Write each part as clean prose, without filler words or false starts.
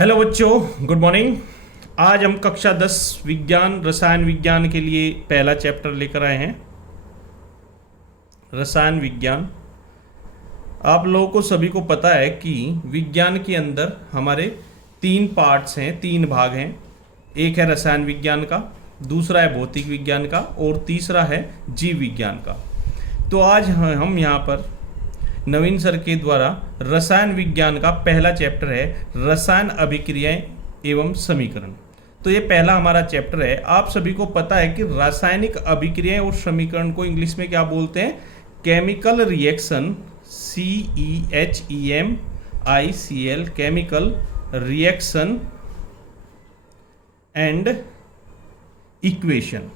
Hello बच्चों, good morning. आज हम कक्षा 10 विज्ञान रसायन विज्ञान के लिए पहला चैप्टर लेकर आए हैं। रसायन विज्ञान। आप लोगों को सभी को पता है कि विज्ञान के अंदर हमारे 3 पार्ट्स हैं, 3 भाग हैं। एक है रसायन विज्ञान का, दूसरा है भौतिक विज्ञान का और तीसरा है जीव विज्ञान का। तो आज हम यहाँ पर नवीन सर के द्वारा रसायन विज्ञान का पहला चैप्टर है रसायन अभिक्रियाएं एवं समीकरण। तो ये पहला हमारा चैप्टर है। आप सभी को पता है कि रासायनिक अभिक्रियाएं और समीकरण को इंग्लिश में क्या बोलते हैं? Chemical reaction, CEHEMICL, chemical reaction and equation.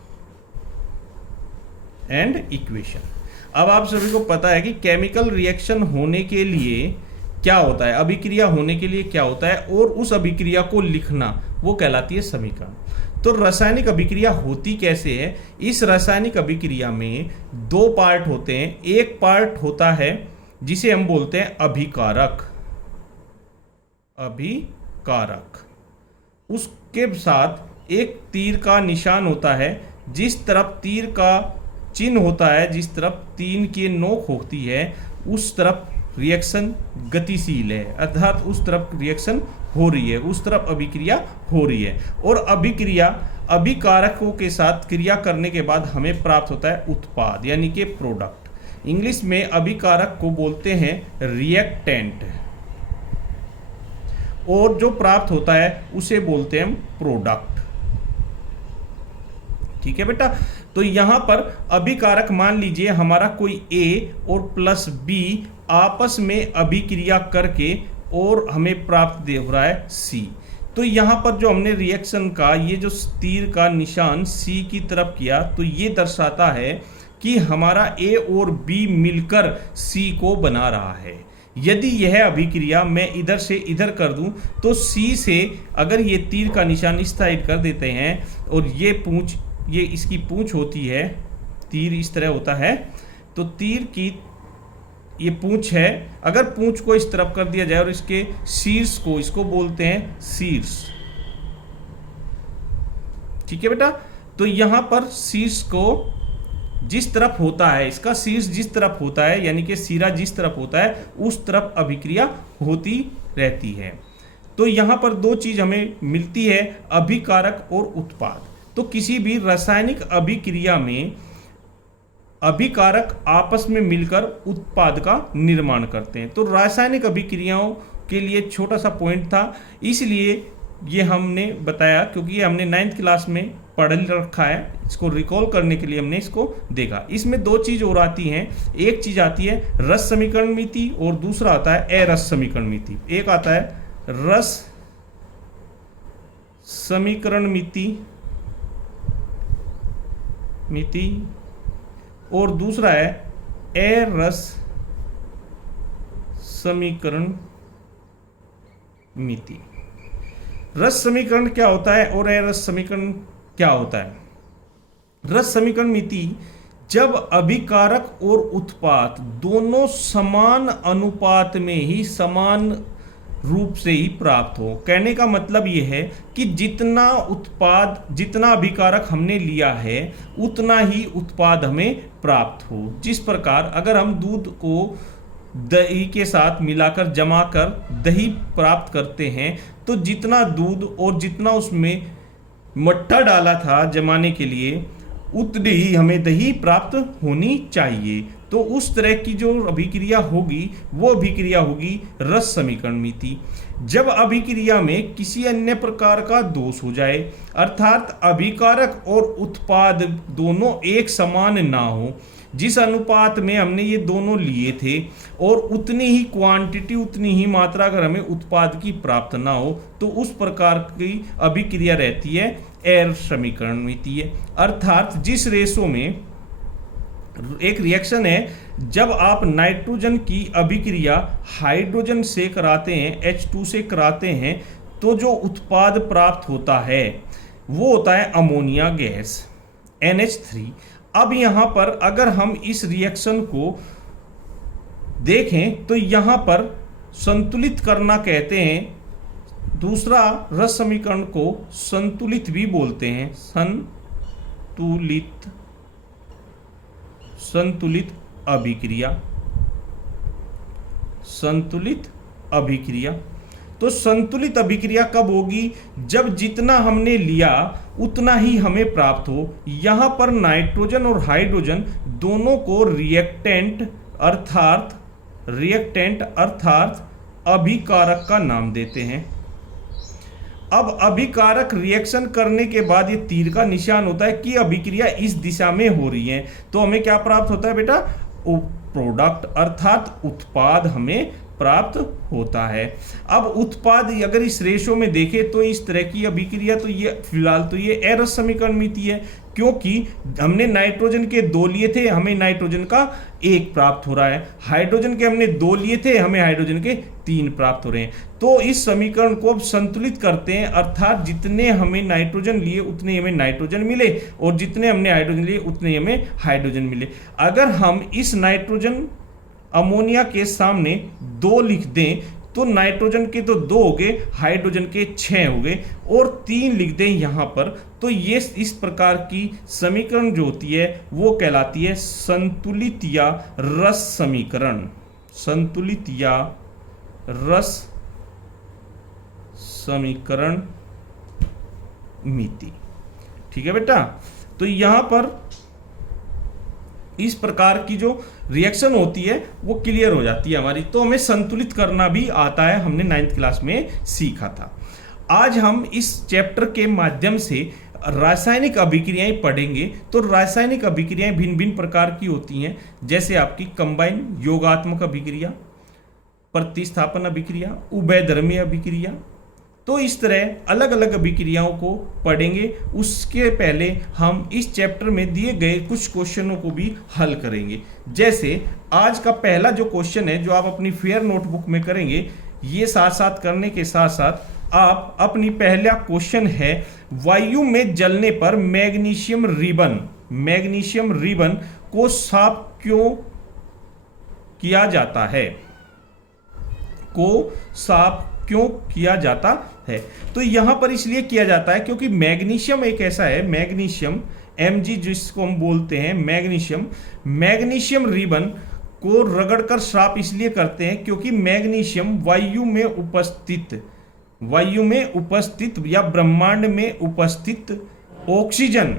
अब आप सभी को पता है कि केमिकल रिएक्शन होने के लिए क्या होता है, अभिक्रिया होने के लिए क्या होता है, और उस अभिक्रिया को लिखना वो कहलाती है समीकरण। तो रासायनिक अभिक्रिया होती कैसे है? इस रासायनिक अभिक्रिया में 2 पार्ट होते हैं। एक पार्ट होता है जिसे हम बोलते हैं अभिकारक। उसके साथ एक तीर का निशान होता है। जिस तरफ तीर का चिन्ह होता है, जिस तरफ तीर की नोक होती है, उस तरफ रिएक्शन गतिशील है, अर्थात उस तरफ रिएक्शन हो रही है, उस तरफ अभिक्रिया हो रही है। और अभिक्रिया अभिकारकों के साथ क्रिया करने के बाद हमें प्राप्त होता है उत्पाद, यानी कि प्रोडक्ट। इंग्लिश में अभिकारक को बोलते हैं रिएक्टेंट, और जो प्राप्त होता है उसे बोलते हैं हम प्रोडक्ट। ठीक है बेटा। तो यहां पर अभिकारक मान लीजिए हमारा कोई A और प्लस B आपस में अभिक्रिया करके और हमें प्राप्त हो रहा है C। तो यहां पर जो हमने रिएक्शन का ये जो तीर का निशान C की तरफ किया, तो ये दर्शाता है कि हमारा A और B मिलकर C को बना रहा है। यदि यह अभिक्रिया मैं इधर से इधर कर दूं तो C से अगर ये तीर का निशान इस साइड कर देते हैं और ये इसकी पूंछ होती है, तीर इस तरह होता है, तो तीर की ये पूंछ है। अगर पूंछ को इस तरफ कर दिया जाए और इसके शीर्ष को, इसको बोलते हैं शीर्ष। ठीक है बेटा। तो यहां पर शीर्ष को जिस तरफ होता है, इसका शीर्ष जिस तरफ होता है, यानी कि सिरा जिस तरफ होता है उस तरफ अभिक्रिया होती रहती है। तो यहां पर 2 चीज हमें मिलती है, अभिकारक और उत्पाद। तो किसी भी रासायनिक अभिक्रिया में अभिकारक आपस में मिलकर उत्पाद का निर्माण करते हैं। तो रासायनिक अभिक्रियाओं के लिए छोटा सा पॉइंट था, इसलिए ये हमने बताया, क्योंकि ये हमने 9th क्लास में पढ़ रखा है। इसको रिकॉल करने के लिए हमने इसको देखा। इसमें 2 चीज और आती हैं। एक चीज आती है रस समीकरण मिति और दूसरा आता है अरस समीकरण मिति। एक आता है रस समीकरण मिति और दूसरा है अरस समीकरण मिति। रस समीकरण क्या होता है और अरस समीकरण क्या होता है? रस समीकरण मिति जब अभिकारक और उत्पाद दोनों समान अनुपात में ही, समान रूप से ही प्राप्त हो। कहने का मतलब यह है कि जितना उत्पाद, जितना अभिकारक हमने लिया है उतना ही उत्पाद हमें प्राप्त हो। जिस प्रकार अगर हम दूध को दही के साथ मिलाकर जमाकर दही प्राप्त करते हैं, तो जितना दूध और जितना उसमें मट्ठा डाला था जमाने के लिए, उतनी ही हमें दही प्राप्त होनी चाहिए। तो उस तरह की जो अभिक्रिया होगी वो अभिक्रिया होगी रस समीकरण मिति। जब अभिक्रिया में किसी अन्य प्रकार का दोष हो जाए, अर्थात अभिकारक और उत्पाद दोनों एक समान ना हो, जिस अनुपात में हमने ये दोनों लिए थे और उतनी ही क्वांटिटी, उतनी ही मात्रा अगर हमें उत्पाद की प्राप्त ना हो, तो उस प्रकार की अभिक्रिया रहती है अरस समीकरण मिति। अर्थात जिस रेशो में एक रिएक्शन है, जब आप नाइट्रोजन की अभिक्रिया हाइड्रोजन से कराते हैं, H2 से कराते हैं, तो जो उत्पाद प्राप्त होता है वो होता है अमोनिया गैस NH3। अब यहां पर अगर हम इस रिएक्शन को देखें तो यहां पर संतुलित करना कहते हैं दूसरा रस समीकरण को संतुलित भी बोलते हैं, संतुलित अभिक्रिया, संतुलित अभिक्रिया। तो संतुलित अभिक्रिया कब होगी? जब जितना हमने लिया उतना ही हमें प्राप्त हो। यहां पर नाइट्रोजन और हाइड्रोजन दोनों को रिएक्टेंट अर्थात अभिकारक का नाम देते हैं। अब अभिकारक रिएक्शन करने के बाद ये तीर का निशान होता है कि अभिक्रिया इस दिशा में हो रही है, तो हमें क्या प्राप्त होता है बेटा? प्रोडक्ट अर्थात उत्पाद हमें प्राप्त होता है। अब उत्पाद अगर इस रेशो में देखें तो इस तरह की अभिक्रिया, तो ये फिलहाल तो ये एरस समीकरण मिलती है, क्योंकि हमने नाइट्रोजन के 2 लिए थे, हमें नाइट्रोजन का 1 प्राप्त हो रहा है। हाइड्रोजन के हमने 2 लिए थे, हमें हाइड्रोजन के 3 प्राप्त हो रहे हैं। तो इस समीकरण को अब संतुलित करते हैं, अर्थात जितने हमें नाइट्रोजन लिए उतने हमें नाइट्रोजन मिले और जितने हमने हाइड्रोजन लिए उतने हमें हाइड्रोजन मिले। अगर हम इस नाइट्रोजन अमोनिया के सामने 2 लिख दें तो नाइट्रोजन के तो 2 हो गए, हाइड्रोजन के 6 हो गए और 3 लिख दें यहां पर, तो ये इस प्रकार की समीकरण जो होती है वो कहलाती है संतुलित या रस समीकरण, संतुलित या रस समीकरण मिति। ठीक है बेटा, तो यहां पर इस प्रकार की जो रिएक्शन होती है वो क्लियर हो जाती है हमारी। तो हमें संतुलित करना भी आता है, हमने 9th क्लास में सीखा था। आज हम इस चैप्टर के माध्यम से रासायनिक अभिक्रियाएं पढ़ेंगे। तो रासायनिक अभिक्रियाएं भिन्न भिन्न प्रकार की होती हैं, जैसे आपकी कंबाइन योगात्मक अभिक्रिया, प्रतिस्थापन अभिक्रिया, उभयधर्मी अभिक्रिया। तो इस तरह अलग अलग अभिक्रियाओं को पढ़ेंगे। उसके पहले हम इस चैप्टर में दिए गए कुछ क्वेश्चनों को भी हल करेंगे। जैसे आज का पहला जो क्वेश्चन है, जो आप अपनी फेयर नोटबुक में करेंगे, ये साथ साथ करने के साथ साथ आप अपनी पहला क्वेश्चन है, वायु में जलने पर मैग्नीशियम रिबन को साफ क्यों किया जाता है, क्यों किया जाता है? तो यहां पर इसलिए किया जाता है क्योंकि मैग्नीशियम एक ऐसा है, मैग्नीशियम Mg जिसको हम बोलते हैं मैग्नीशियम रिबन को रगड़कर साफ इसलिए करते हैं क्योंकि मैग्नीशियम वायु में उपस्थित या ब्रह्मांड में उपस्थित ऑक्सीजन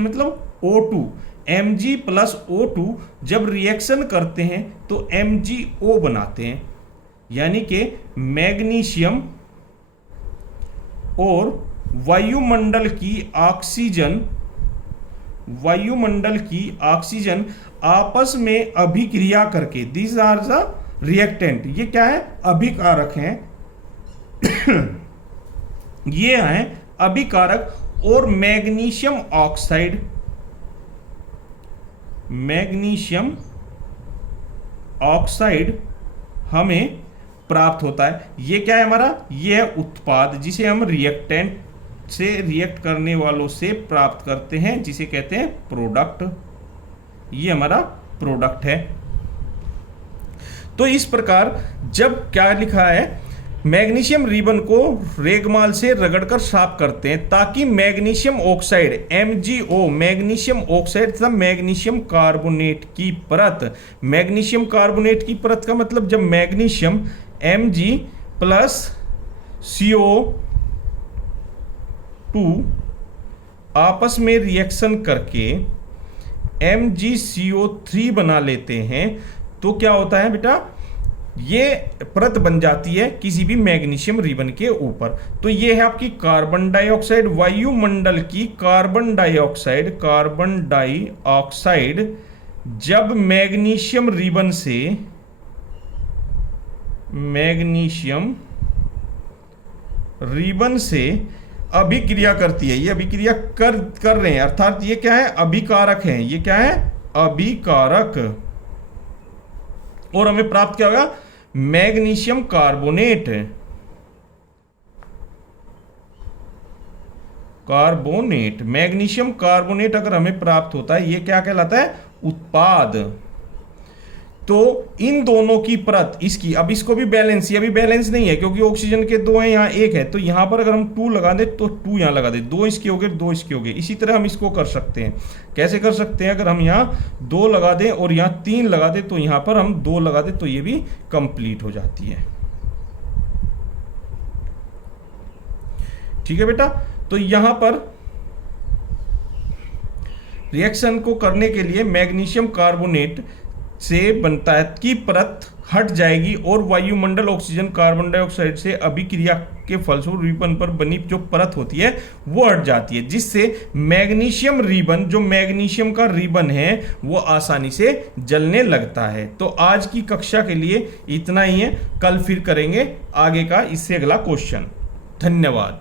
मतलब O2, Mg प्लस O2 जब रिएक्शन करते हैं तो MgO बनाते हैं, यानी कि मैग्नीशियम और वायुमंडल की ऑक्सीजन आपस में अभिक्रिया करके, दीज आर द रिएक्टेंट, ये क्या है? अभिकारक हैं ये हैं अभिकारक, और मैग्नीशियम ऑक्साइड हमें प्राप्त होता है। ये क्या है हमारा? ये है उत्पाद, जिसे हम रिएक्टेंट से, रिएक्ट करने वालों से प्राप्त करते हैं, जिसे कहते हैं प्रोडक्ट। ये हमारा प्रोडक्ट है। तो इस प्रकार जब क्या लिखा है, मैग्नीशियम रिबन को रेगमाल से रगड़कर साफ करते हैं ताकि magnesium oxide MgO, magnesium oxide तथा मैग्नीशियम कार्बोनेट की परत, मैग्नीशियम कार्बोनेट की परत का मतलब जब मैग्नीशियम Mg प्लस CO2 आपस में रिएक्शन करके MgCO3 बना लेते हैं, तो क्या होता है बेटा? ये परत बन जाती है किसी भी मैग्नीशियम रिबन के ऊपर। तो ये है आपकी कार्बन डाइऑक्साइड, वायुमंडल की कार्बन डाइऑक्साइड जब मैग्नीशियम रिबन से अभिक्रिया करती है। ये अभिक्रिया कर रहे हैं, अर्थात ये क्या है? अभिकारक हैं। ये क्या है? अभिकारक। और हमें प्राप्त क्या होगा? Magnesium carbonate. मैग्नीशियम कार्बोनेट अगर हमें प्राप्त होता है, ये क्या कहलाता है? उत्पाद। तो इन दोनों की परत इसकी, अब इसको भी बैलेंस, ये अभी बैलेंस नहीं है क्योंकि ऑक्सीजन के 2 हैं, यहाँ 1 है, तो यहां पर अगर हम 2 लगा दें तो 2 यहां लगा दें, 2 इसके हो गए, 2 इसके हो गए। इसी तरह हम इसको कर सकते हैं। कैसे कर सकते हैं? अगर हम यहाँ 2 लगा दें और यहाँ 3 लगा दें तो यहां पर हम 2 लगा दें तो ये भी कंप्लीट हो जाती है। ठीक है बेटा, तो यहां पर रिएक्शन को करने के लिए मैग्नीशियम कार्बोनेट से बनता है की परत हट जाएगी और वायुमंडल ऑक्सीजन कार्बन डाइऑक्साइड से अभिक्रिया के फलस्वरूप रिबन पर बनी जो परत होती है वो हट जाती है, जिससे मैग्नीशियम रिबन, जो मैग्नीशियम का रिबन है, वो आसानी से जलने लगता है। तो आज की कक्षा के लिए इतना ही है, कल फिर करेंगे आगे का इससे अगला क्वेश्चन। धन्यवाद।